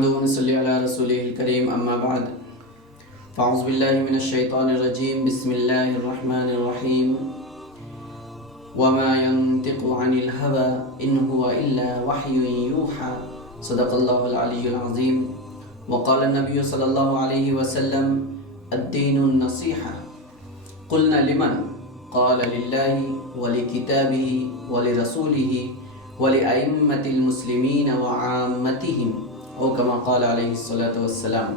نحمده ونصلي على رسوله الكريم أما بعد فأعوذ بالله من الشيطان الرجيم بسم الله الرحمن الرحيم وما ينطق عن الهوى إن هو إلا وحي يوحى صدق الله العلي العظيم وقال النبي صلى الله عليه وسلم الدين النصيحة قلنا لمن قال لله ولكتابه ولرسوله ولأئمة المسلمين وعامتهم او کما قال علیہ الصلاۃ والسلام۔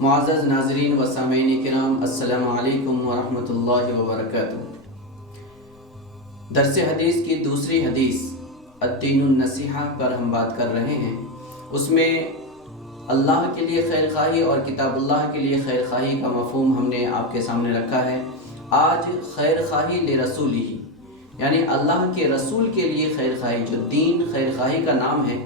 معزز ناظرین و سامعین کرام، السلام علیکم ورحمۃ اللہ وبرکاتہ۔ درس حدیث کی دوسری حدیث الدین النصیحہ پر ہم بات کر رہے ہیں۔ اس میں اللہ کے لیے خیر خواہی اور کتاب اللہ کے لیے خیر خواہی کا مفہوم ہم نے آپ کے سامنے رکھا ہے۔ آج خیر خواہی لرسولہ، یعنی اللہ کے رسول کے لیے خیر خواہی، جو دین خیر خواہی کا نام ہے،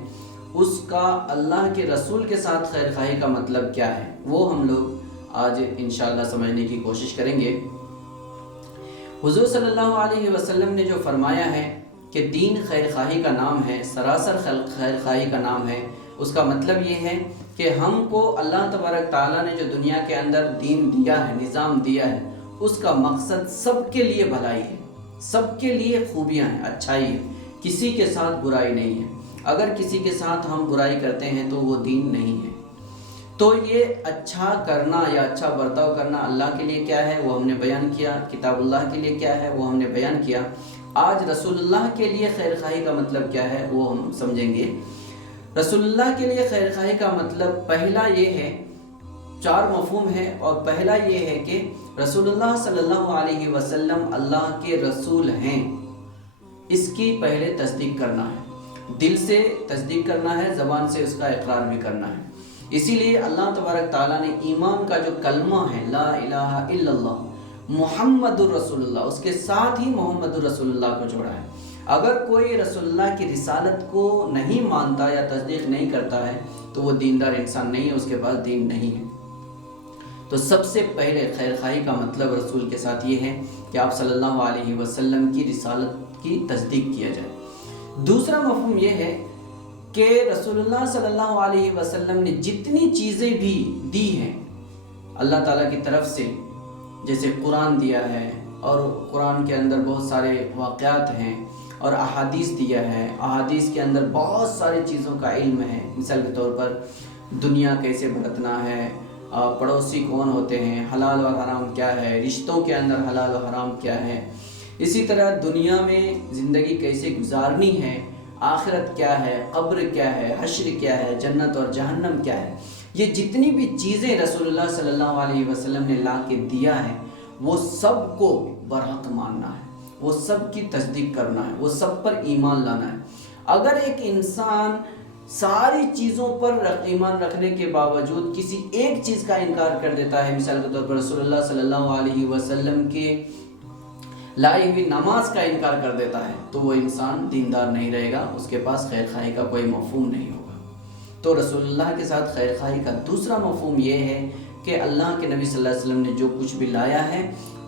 اس کا اللہ کے رسول کے ساتھ خیر خواہی کا مطلب کیا ہے، وہ ہم لوگ آج انشاءاللہ سمجھنے کی کوشش کریں گے۔ حضور صلی اللہ علیہ وسلم نے جو فرمایا ہے کہ دین خیر خواہی کا نام ہے، سراسر خیر خواہی کا نام ہے، اس کا مطلب یہ ہے کہ ہم کو اللہ تبارک تعالیٰ نے جو دنیا کے اندر دین دیا ہے، نظام دیا ہے، اس کا مقصد سب کے لیے بھلائی ہے، سب کے لیے خوبیاں ہیں، اچھائی ہے، کسی کے ساتھ برائی نہیں ہے۔ اگر کسی کے ساتھ ہم برائی کرتے ہیں تو وہ دین نہیں ہے۔ تو یہ اچھا کرنا یا اچھا برتاؤ کرنا اللہ کے لیے کیا ہے وہ ہم نے بیان کیا، کتاب اللہ کے لیے کیا ہے وہ ہم نے بیان کیا۔ آج رسول اللہ کے لیے خیر خواہی کا مطلب کیا ہے وہ ہم سمجھیں گے۔ رسول اللہ کے لیے خیر خواہی کا مطلب پہلا یہ ہے، چار مفہوم ہے، اور پہلا یہ ہے کہ رسول اللہ صلی اللہ علیہ وسلم اللہ کے رسول ہیں، اس کی پہلے تصدیق کرنا ہے، دل سے تصدیق کرنا ہے، زبان سے اس کا اقرار بھی کرنا ہے۔ اسی لیے اللہ تبارک تعالیٰ نے ایمان کا جو کلمہ ہے لا الہ الا اللہ محمد الرسول اللہ، اس کے ساتھ ہی محمد الرسول اللہ کو جوڑا ہے۔ اگر کوئی رسول اللہ کی رسالت کو نہیں مانتا یا تصدیق نہیں کرتا ہے تو وہ دیندار انسان نہیں ہے، اس کے پاس دین نہیں ہے۔ تو سب سے پہلے خیر خواہی کا مطلب رسول کے ساتھ یہ ہے کہ آپ صلی اللہ علیہ وسلم کی رسالت کی تصدیق کیا جائے۔ دوسرا مفہوم یہ ہے کہ رسول اللہ صلی اللہ علیہ وسلم نے جتنی چیزیں بھی دی ہیں اللہ تعالیٰ کی طرف سے، جیسے قرآن دیا ہے اور قرآن کے اندر بہت سارے واقعات ہیں، اور احادیث دیا ہے، احادیث کے اندر بہت ساری چیزوں کا علم ہے۔ مثال کے طور پر دنیا کیسے برتنا ہے، پڑوسی کون ہوتے ہیں، حلال و حرام کیا ہے، رشتوں کے اندر حلال و حرام کیا ہے، اسی طرح دنیا میں زندگی کیسے گزارنی ہے، آخرت کیا ہے، قبر کیا ہے، حشر کیا ہے، جنت اور جہنم کیا ہے، یہ جتنی بھی چیزیں رسول اللہ صلی اللہ علیہ وسلم نے لا کے دیا ہے وہ سب کو برحق ماننا ہے، وہ سب کی تصدیق کرنا ہے، وہ سب پر ایمان لانا ہے۔ اگر ایک انسان ساری چیزوں پر ایمان رکھنے کے باوجود کسی ایک چیز کا انکار کر دیتا ہے، مثال کے طور پر رسول اللہ صلی اللہ علیہ وسلم کے لائی ہوئی نماز کا انکار کر دیتا ہے، تو وہ انسان دیندار نہیں رہے گا، اس کے پاس خیر خواہی کا کوئی مفہوم نہیں ہوگا۔ تو رسول اللہ کے ساتھ خیر خواہی کا دوسرا مفہوم یہ ہے کہ اللہ کے نبی صلی اللہ علیہ وسلم نے جو کچھ بھی لایا ہے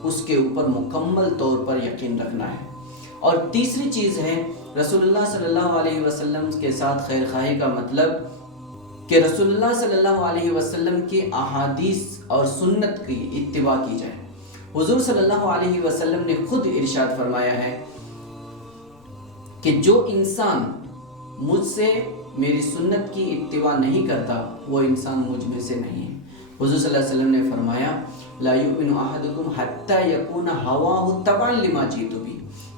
اس کے اوپر مکمل طور پر یقین رکھنا ہے۔ اور تیسری چیز ہے رسول اللہ صلی اللہ علیہ وسلم کے ساتھ خیر خواہی کا مطلب کہ رسول اللہ صلی اللہ علیہ وسلم کی احادیث اور سنت کی اتباع کی جائے۔ حضور صلی اللہ علیہ وسلم نے خود ارشاد فرمایا ہے کہ جو انسان مجھ سے میری سنت کی اتباع نہیں کرتا وہ انسان مجھ میں سے نہیں ہے۔ حضور صلی اللہ علیہ وسلم نے فرمایا لا یؤمن احدکم حتی یکون ہواہ تبعا لما جئت بہ،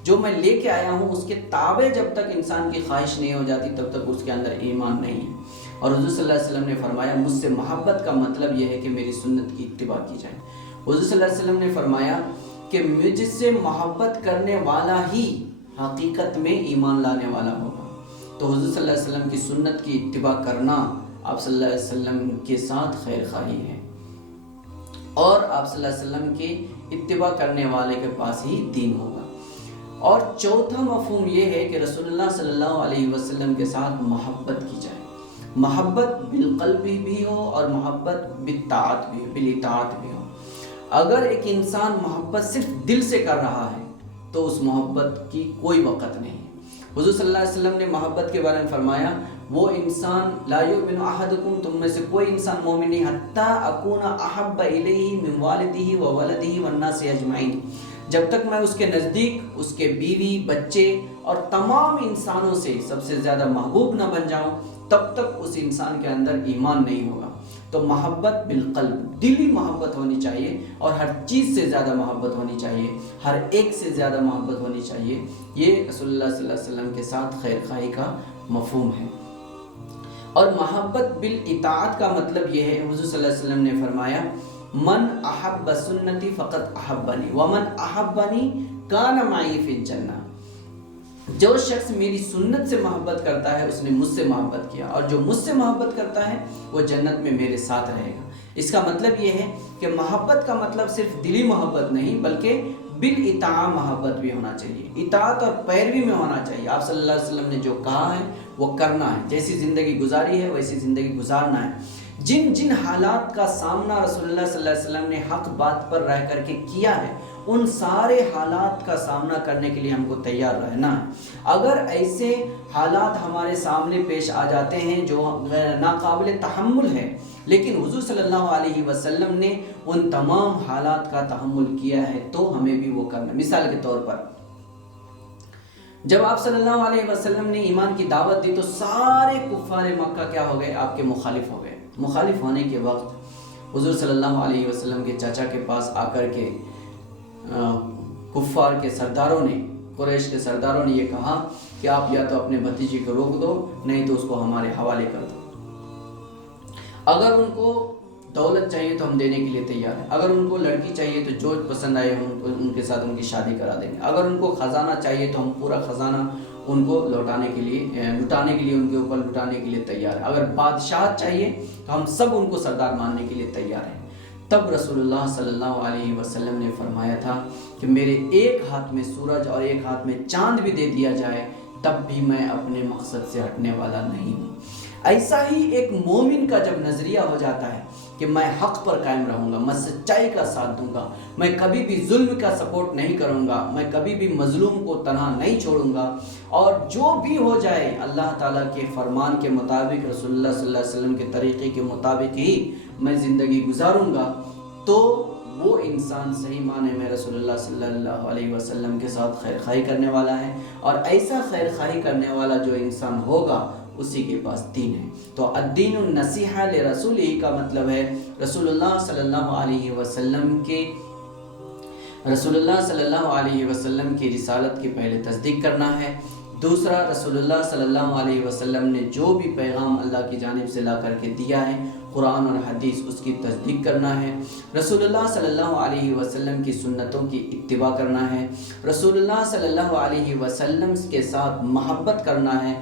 جو میں لے کے آیا ہوں اس کے تابع جب تک انسان کی خواہش نہیں ہو جاتی تب تک اس کے اندر ایمان نہیں ہے۔ اور حضور صلی اللہ علیہ وسلم نے فرمایا مجھ سے محبت کا مطلب یہ ہے کہ میری سنت کی اتباع کی جائے۔ حضور صلی اللہ علیہ وسلم نے فرمایا کہ مجھ سے محبت کرنے والا ہی حقیقت میں ایمان لانے والا ہوگا۔ تو حضور صلی اللہ علیہ وسلم کی سنت کی اتباع کرنا آپ صلی اللہ علیہ وسلم کے ساتھ خیر خواہی ہے، اور آپ صلی اللہ علیہ وسلم کی اتباع کرنے والے کے پاس ہی دین ہوگا۔ اور چوتھا مفہوم یہ ہے کہ رسول اللہ صلی اللہ علیہ وسلم کے ساتھ محبت کی جائے، محبت بالقلب بھی ہو اور محبت بالطاعت بھی ہو، بالاطاعت بھی ہو۔ اگر ایک انسان محبت صرف دل سے کر رہا ہے تو اس محبت کی کوئی وقت نہیں ہے، حضور صلی اللہ علیہ وسلم نے محبت کے بارے میں فرمایا وہ انسان لا یؤمن احدکم، تم میں سے کوئی انسان مومن نہیں حتی اکون احب الیہ من والدہ و ولدہ والناس اجمعین، جب تک میں اس کے نزدیک اس کے بیوی بچے اور تمام انسانوں سے سب سے زیادہ محبوب نہ بن جاؤں تب تک اس انسان کے اندر ایمان نہیں ہوگا۔ تو محبت بالقلب، دلی محبت ہونی چاہیے، اور ہر چیز سے زیادہ محبت ہونی چاہیے، ہر ایک سے زیادہ محبت ہونی چاہیے۔ یہ رسول اللہ صلی اللہ علیہ وسلم کے ساتھ خیر خواہی کا مفہوم ہے۔ اور محبت بالاطاعت کا مطلب یہ ہے، حضور صلی اللہ علیہ وسلم نے فرمایا من احب سنتی فقط احبنی ومن احبنی کان معی فی الجنہ، جو شخص میری سنت سے محبت کرتا ہے اس نے مجھ سے محبت کیا، اور جو مجھ سے محبت کرتا ہے وہ جنت میں میرے ساتھ رہے گا۔ اس کا مطلب یہ ہے کہ محبت کا مطلب صرف دلی محبت نہیں بلکہ بالاطاعت محبت بھی ہونا چاہیے، اطاعت اور پیروی میں ہونا چاہیے۔ آپ صلی اللہ علیہ وسلم نے جو کہا ہے وہ کرنا ہے، جیسی زندگی گزاری ہے ویسی زندگی گزارنا ہے۔ جن جن حالات کا سامنا رسول اللہ صلی اللہ علیہ وسلم نے حق بات پر رہ کر کے کیا ہے ان سارے حالات کا سامنا کرنے کے لیے ہم کو تیار رہنا ہے۔ اگر ایسے حالات ہمارے سامنے پیش آ جاتے ہیں جو ناقابل تحمل ہے، لیکن حضور صلی اللہ علیہ وسلم نے ان تمام حالات کا تحمل کیا ہے تو ہمیں بھی وہ کرنا۔ مثال کے طور پر جب آپ صلی اللہ علیہ وسلم نے ایمان کی دعوت دی تو سارے کفار مکہ کیا ہو گئے؟ آپ کے مخالف ہو گئے۔ مخالف ہونے کے وقت حضور صلی اللہ علیہ وسلم کے چاچا کے پاس آ کر کے کفار کے سرداروں نے، قریش کے سرداروں نے یہ کہا کہ آپ یا تو اپنے بھتیجے کو روک دو نہیں تو اس کو ہمارے حوالے کر دو۔ اگر ان کو دولت چاہیے تو ہم دینے کے لیے تیار ہیں، اگر ان کو لڑکی چاہیے تو جو پسند آئے ہم ان کے ساتھ ان کی شادی کرا دیں گے، اگر ان کو خزانہ چاہیے تو ہم پورا خزانہ ان کو لٹانے کے لیے ان کے اوپر لٹانے کے لیے تیار ہیں، اگر بادشاہ چاہیے تو ہم سب ان کو سردار ماننے کے لیے تیار ہیں۔ تب رسول اللہ صلی اللہ علیہ وسلم نے فرمایا تھا کہ میرے ایک ہاتھ میں سورج اور ایک ہاتھ میں چاند بھی دے دیا جائے تب بھی میں اپنے مقصد سے ہٹنے والا نہیں ہوں۔ ایسا ہی ایک مومن کا جب نظریہ ہو جاتا ہے کہ میں حق پر قائم رہوں گا، میں سچائی کا ساتھ دوں گا، میں کبھی بھی ظلم کا سپورٹ نہیں کروں گا، میں کبھی بھی مظلوم کو تنہا نہیں چھوڑوں گا، اور جو بھی ہو جائے اللہ تعالیٰ کے فرمان کے مطابق، رسول اللہ صلی اللہ علیہ وسلم کے طریقے کے مطابق ہی میں زندگی گزاروں گا، تو وہ انسان صحیح معنی میں رسول اللہ صلی اللہ علیہ وسلم کے ساتھ خیر خواہی کرنے والا ہے۔ اور ایسا خیر خواہی کرنے والا جو انسان ہوگا اسی کے پاس دین ہے۔ تو الدین النصیحہ لرسولہ کا مطلب ہے رسول اللہ صلی اللہ علیہ وسلم کی رسالت کی پہلے تصدیق کرنا ہے۔ دوسرا، رسول اللہ صلی اللہ علیہ وسلم نے جو بھی پیغام اللہ کی جانب سے لا کر کے دیا ہے قرآن اور حدیث اس کی تصدیق کرنا ہے۔ رسول اللہ صلی اللہ علیہ وسلم کی سنتوں کی اتباع کرنا ہے۔ رسول اللہ صلی اللہ علیہ وسلم کے ساتھ محبت کرنا ہے،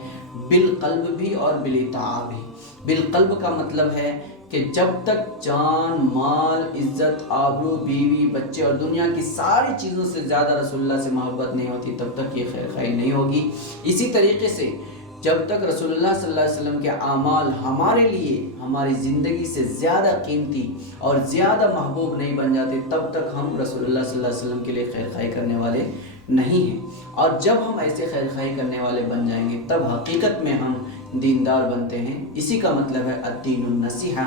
بالقلب بھی اور بالاطاعت بھی۔ بالقلب کا مطلب ہے کہ جب تک جان، مال، عزت، آبرو، بیوی، بچے اور دنیا کی ساری چیزوں سے زیادہ رسول اللہ سے محبت نہیں ہوتی تب تک یہ خیر خواہی نہیں ہوگی۔ اسی طریقے سے جب تک رسول اللہ صلی اللہ علیہ وسلم کے اعمال ہمارے لیے ہماری زندگی سے زیادہ قیمتی اور زیادہ محبوب نہیں بن جاتے تب تک ہم رسول اللہ صلی اللہ علیہ وسلم کے لیے خیر خواہی کرنے والے نہیں ہیں۔ اور جب ہم ایسے خیر خواہی کرنے والے بن جائیں گے تب حقیقت میں ہم دیندار بنتے ہیں۔ اسی کا مطلب ہے الدین النصیحہ،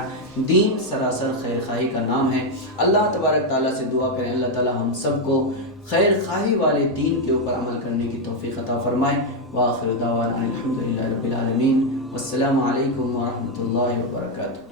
دین سراسر خیر خواہی کا نام ہے۔ اللہ تبارک تعالیٰ سے دعا کریں اللہ تعالیٰ ہم سب کو خیر خواہی والے دین کے اوپر عمل کرنے کی توفیق عطا فرمائے۔ وآخر دعوانا الحمدللہ رب العالمین، والسلام علیکم ورحمۃ اللہ وبرکاتہ۔